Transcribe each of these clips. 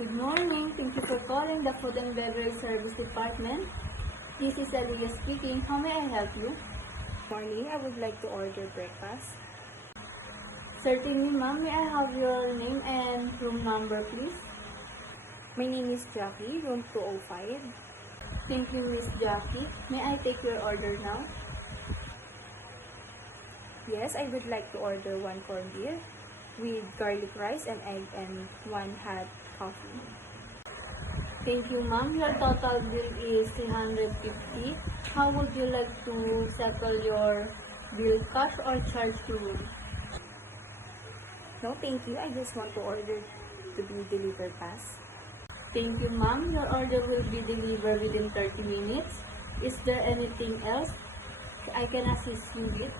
Good morning. Thank you for calling the Food and Beverage Service Department. This is Aliyah speaking. How may I help you? Morning, I would like to order breakfast. Certainly, ma'am. May I have your name and room number, please? My name is Jackie, room 205. Thank you, Miss Jackie. May I take your order now? Yes, I would like to order one corned beef with garlic rice and egg and one hot coffee. Thank you, ma'am. Your total bill is 350. How would you like to settle your bill, cash or charge to room? No, thank you. I just want to order to be delivered fast. Thank you, ma'am. Your order will be delivered within 30 minutes. Is there anything else I can assist you with?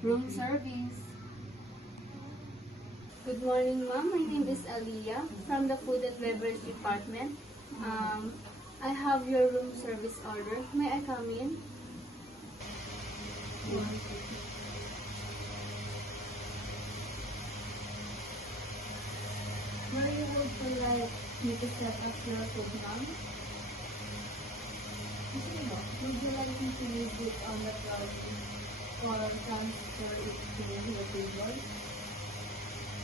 Room service. Good morning, ma'am. My name is Aliyah from the Food and Beverage Department. I have your room service order. May I come in? Where you would like me to set up your food, ma'am? Would you like me to use it on the trolley or transfer it to your table?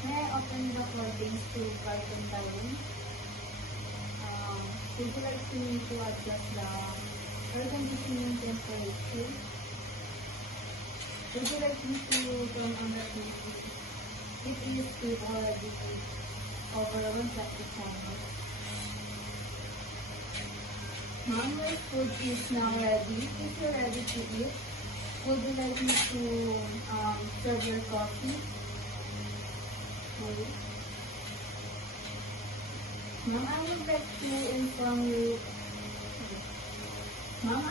May I open the curtains to brighten the room? Would you like me to adjust the air conditioning temperature? Would you like me to turn on the TV? It is still already over 130 channels. Ma'am, your food is now ready. If you're ready to eat, would you like me to serve your coffee? Okay. Ma'am, I would like to inform you. Ma'am, I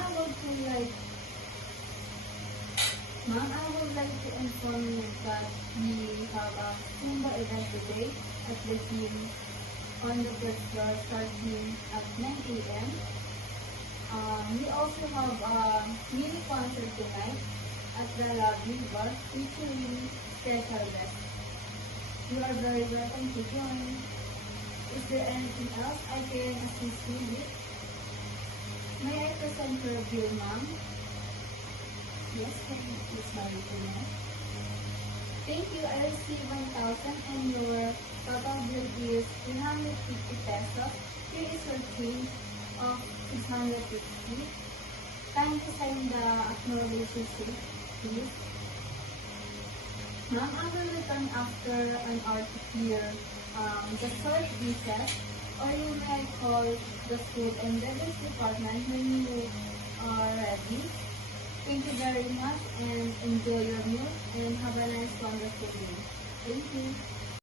would like to inform you that we have a Zumba event today at the gym on the first floor starting at 9 a.m. We also have a mini concert tonight at the lobby bar featuring special guests. You are very welcome to join. Is there anything else I can assist you with? May I present your bill, ma'am? Yes, can you please marry to me? Thank you. I received 1,000 and your total bill is 350 pesos. Here is your change of 650. Kindly sign the acknowledgement receipt, please. Ma'am, I will return after an hour to clear the short recess, or you may call the Food and Beverage Department when you are ready. Thank you very much and enjoy your meal and have a nice wonderful day. Thank you.